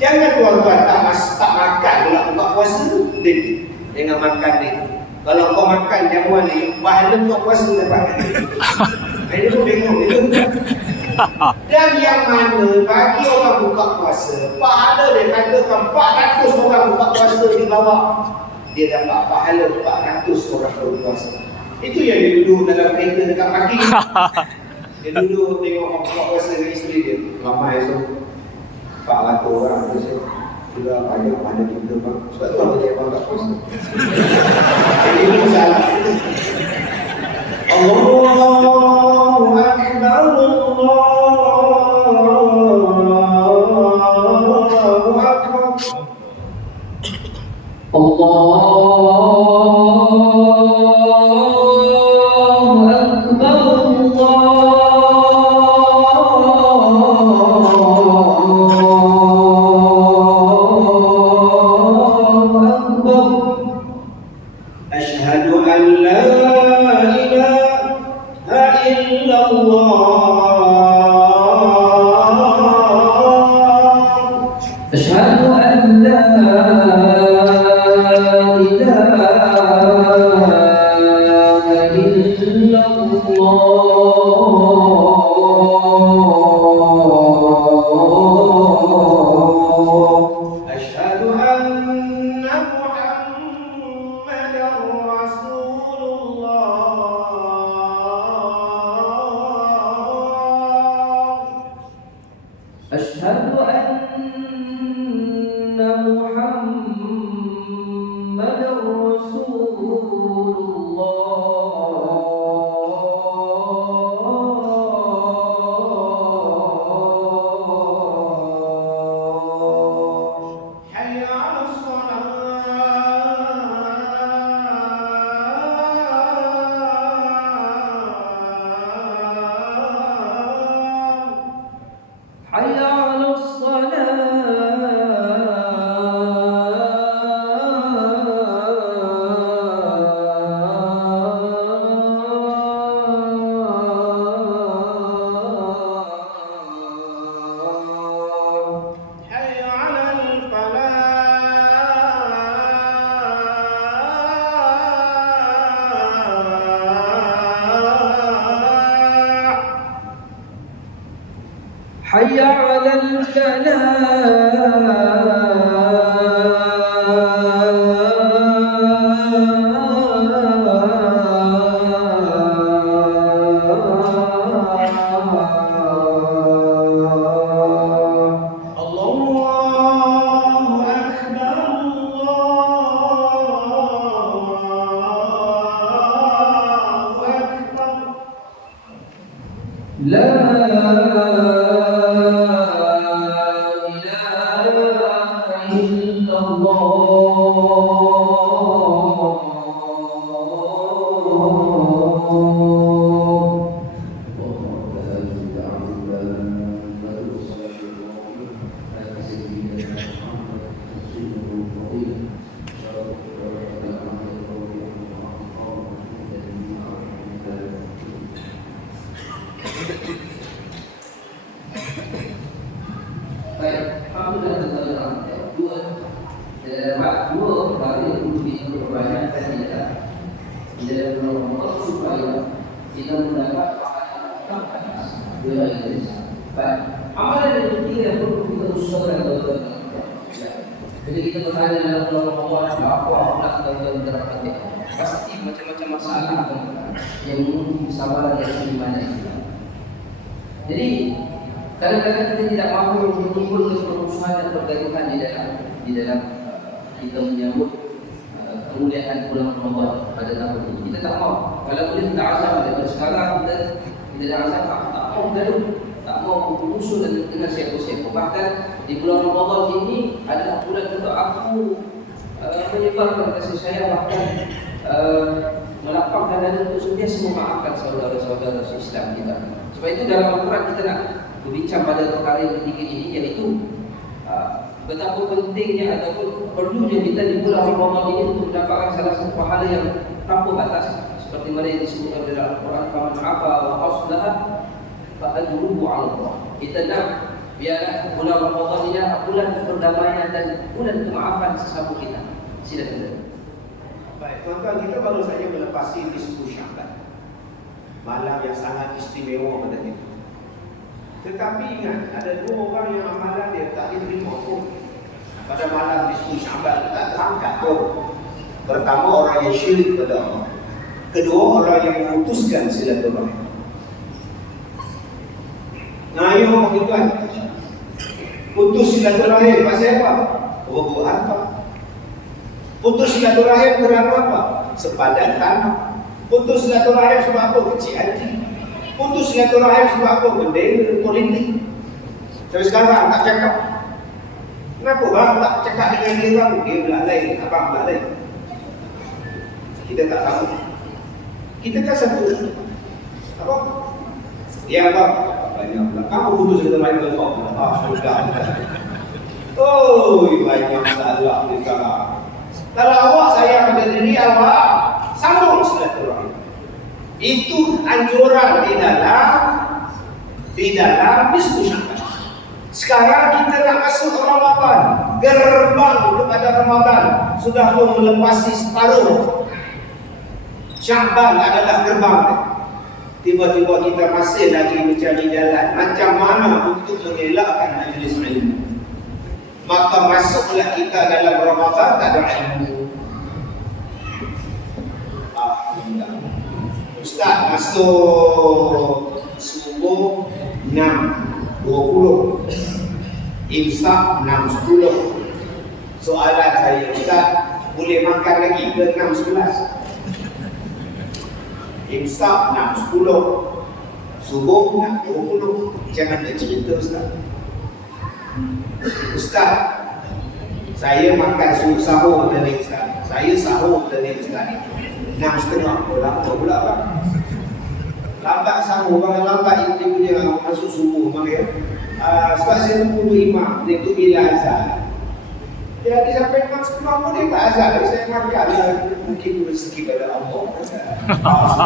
Jangan tuan-tuan tak makan pula buka puasa ni. Jangan makan ni. Kalau kau makan jamuan ni, pahala buka puasa dapat. Ini pun bingung itu. Dan yang mana bagi orang buka puasa, pahala dia katakan 400 orang buka puasa di bawah, dia dapat pahala 400 orang berpuasa. Itu yang dia duduk dalam kereta dekat parking. Dia duduk tengok orang buka puasa dengan isteri dia. Ramai tu 400 orang tu saya. Sudah banyak pada kita bang. Sebab tu orang dia buka puasa. Jadi itu salah. Allahu Akbar, Allahu Akbar, حي على Jadi kita bertanya dalam bulan Ramadan apa pula tuan-tuan terapkan? Pasti macam-macam masalah yang menunggu kesabaran yang di mana itu. Jadi kadang-kadang kita tidak mampu mengumpulkan perusahaan dan pergerakan di dalam kita menyambut kemuliaan bulan Ramadan pada tahun ini. Kita tak mau. Kalau boleh kita azam daripada sekarang kita azam tak mau gaduh, tak mau berusul dengan siapa-siapa. Bahkan di bulan Ramadan ini adalah bulan untuk aku menyebarkan kasih sayang, bahkan melapangkan dada untuk sentiasa memaafkan saudara-saudara Islam kita. Sebab itu dalam Al-Quran kita nak berbincang pada perkara yang ketiga ini, iaitu betapa pentingnya ataupun perlunya kita di bulan Ramadan ini untuk mendapatkan salah satu pahala yang tanpa batas, seperti mana yang disebutkan dalam Al-Quran, faman afa wa aslaha fa ajruhu 'ala Allah. Kita nak Biarlah bulan Ramadan ini bulan perdamaian dan bulan kemaafan sesama kita. Silakan. Baik, tuan-tuan, kita baru saja melepasi nisfu Syaban, malam yang sangat istimewa pada kita. Tetapi ingat, ada dua orang yang amalan dia tak diterima pun pada malam nisfu Syaban, tak terangkat pun. Pertama, orang yang syirik pada Allah. Kedua, orang yang memutuskan silaturahim. Nah, ayo tuan, putus silaturahim pasal apa? Buat apa? Putus silaturahim kerana apa? Sepadan tanah. Putus silaturahim sebab apa? Kecil hati. Putus silaturahim sebab apa? Bendera politik. Sampai sekarang tak cakap. Kenapa bang tak cakap dengan dia bang? Dia belah lain, abang belah lain. Kita tak tahu. Kita kan satu. Apa? Dia apa? Banyak pula. Kamu putus silaturahim dengan apa? Sudah. Oh, banyak salah ni sekarang. Kalau awak sayang pada diri awak, sambung silaturahim. Itu anjuran di dalam nisfu Syaban. Sekarang kita nak masuk Ramadan, gerbang kepada Ramadan sudah pun melepasi separuh. Syaban adalah gerbang. Tiba-tiba kita masih lagi mencari jalan macam mana untuk mengelakkan majlis ilmu. Maka masuklah kita dalam Ramadan tak ada ilmu. Ustaz masuk subuh 6.20, imsak 6.10. Soalan saya, Ustaz boleh makan lagi ke 6.11? Imsak 6.10, subuh 6.20. Jangan nak cerita Ustaz. Ustaz, saya makan sahur tadi Ustaz. Saya sahur tadi Ustaz. 6.30 pula bang. Lambat sahur bang, lambat dia punya masuk subuh bang ya. Sebab saya tunggu imam, dia tu bila azan. Jadi sampai imam 10 pun dia tak azan. Saya makan lah, mungkin rezeki pada Allah.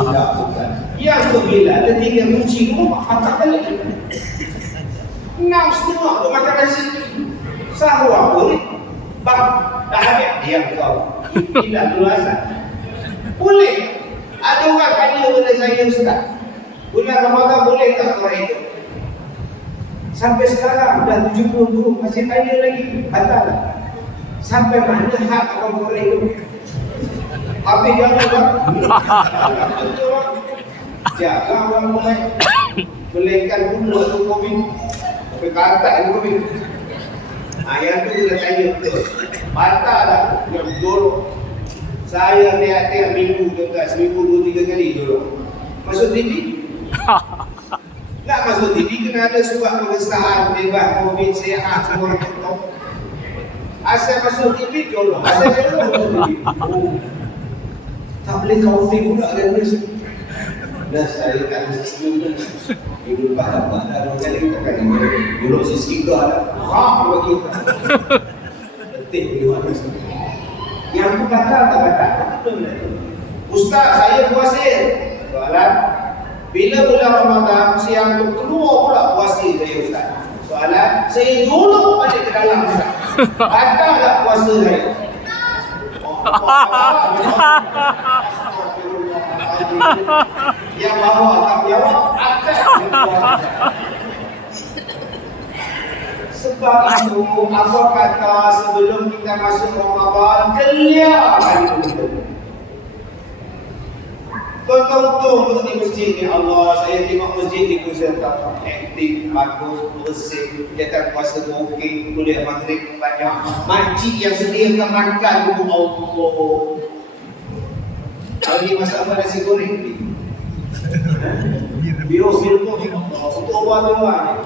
Sudah. Yang tu bila, dia tinggal kunci rumah, patah balik. 6.30 tu makan nasi. Sahur apa ni? Bang, dah habis. Diam kau. Tidak dulu azan. Boleh. Ada orang tanya kepada saya, Ustaz, bulan Ramadan boleh tak orang itu? Sampai sekarang dah 70 tahun masih tanya lagi. Batal. Sampai mana hak orang itu? Habis jangan bang. Jaga orang mulai belikan gula tu COVID. Sampai katak tu COVID. Yang tu kita tanya betul. Batal tak? Yang dulu saya tiap-tiap minggu tuan-tuan, seminggu 2-3 kali dulu masuk TV. Nak masuk TV kena ada surat pengesahan bebas COVID, sihat semua tahu. Asal masuk TV jolok. Asal jolok masuk TV. Tak boleh counting pula dengan dia. Dah saya tak ada sesuatu. Hidup pada kali tak kali dulu sikit dah. Bagi. Detik dia ada. Yang tu batal tak batal? Ustaz, saya puasa. Soalan, bila bulan Ramadan siang tu keluar pula puasa saya Ustaz. Soalan, saya jolok balik ke dalam Ustaz. Batal tak puasa saya? Yang bawa tak jawab, atas sebab itu, apa kata sebelum kita masuk Ramadan, keliarkan itu. Tuan-tuan untuk di masjid ni, Allah, saya tengok masjid ni pun tak aktif, bagus, bersih, kita puasa okey, kuliah maghrib banyak. Makcik yang sediakan makan untuk Allah. Hari ni masak apa nasi goreng ni? Bios untuk ubat-ubat ni.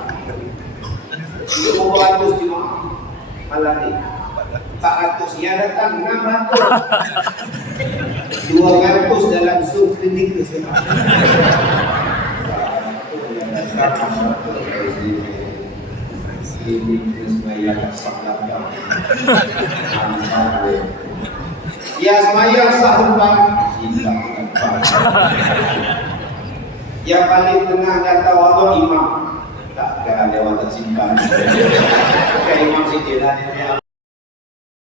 Itu 400 jemaah malam ni. 400 yang datang 600. 200 dalam Zoom klinik semua. Ini semayang sahabat. Ya semayang sahabat. Yang paling tenang dan tawaduk imam. takkan lewat simpan. Kayak Imam Siti lah.